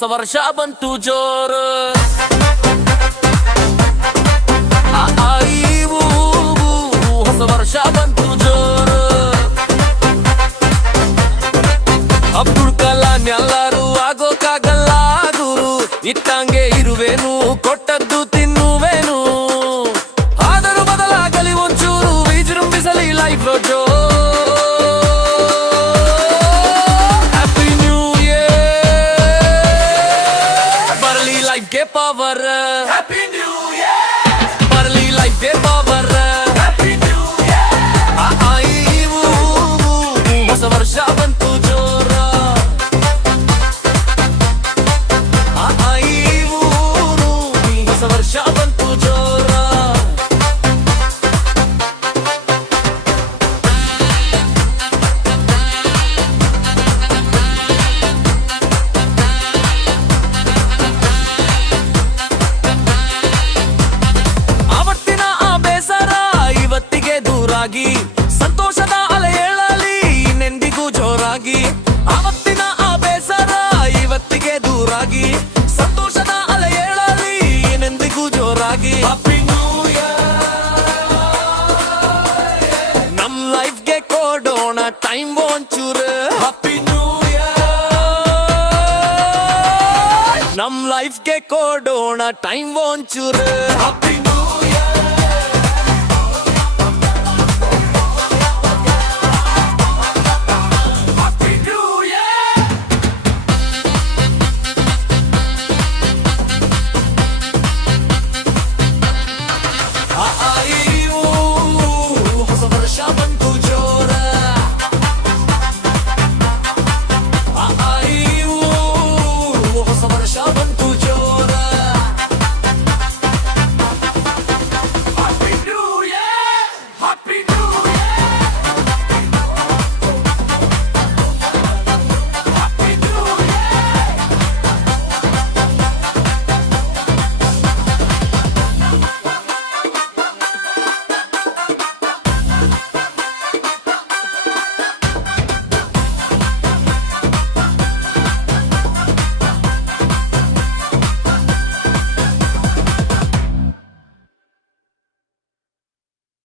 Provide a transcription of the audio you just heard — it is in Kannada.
ಹೊಸ ವರ್ಷ ಬಂತು ಜೋರು. ಹೊಸ ವರ್ಷ ಬಂತು ಜೋರು. ಅಬ್ದುಲ್ ಕಲಾಂ ಎಲ್ಲರೂ ಆಗೋಕ್ಕಾಗಲ್ಲ ಗುರು, ಇಟ್ಟಂಗೆ ಇರುವೇನು ಕೊಟ್ಟದ್ದು ತಿನ್ನುವೇನು. ಆದರೂ ಬದಲಾಗಲಿ ಒಂಚೂರು, ವಿಜೃಂಭಿಸಲಿ ಲೈಫ್ ಜೋ. ಹ್ಯಾಪಿ ನ್ಯೂ ಇಯರ್, ಬರಲಿ ಲೈಫ್ಗೆ ಪವರ್. ಹ್ಯಾಪಿ ನ್ಯೂ ಇಯರ್, ಬರಲಿ ಲೈಫ್ಗೆ ಪವರ್. ಹ್ಯಾಪಿ ನ್ಯೂ ಇಯರ್, ಹೊಸ ವರ್ಷ ಬಂತು ಜೋರ. ಹೊಸ ವರ್ಷ ಬಂತು ಜೋರ. ಅವತ್ತಿನ ಆ ಬೇಸರ ಇವತ್ತಿಗೆ ದೂರಾಗಿ, ಸಂತೋಷದ ಅಲೆ ಏಳಲಿ ನೆಂದಿಗೂ ಜೋರಾಗಿ. ಅವತ್ತಿನ ಆ ಬೇಸರ ಇವತ್ತಿಗೆ ದೂರಾಗಿ, ಸಂತೋಷದ ಅಲೆ ಏಳಲಿ ನೆಂದಿಗೂ ಜೋರಾಗಿ. ಹ್ಯಾಪಿ ನ್ಯೂ ಇಯರ್, ನಮ್ ಲೈಫ್ಗೆ ಕೊಡೋಣ ಟೈಮ್ ಒಂಚೂರು. ಹ್ಯಾಪಿ ನ್ಯೂ ಇಯರ್, ನಮ್ ಲೈಫ್ಗೆ ಕೊಡೋಣ ಟೈಮ್ ಒಂಚೂರು. ಹ್ಯಾಪಿ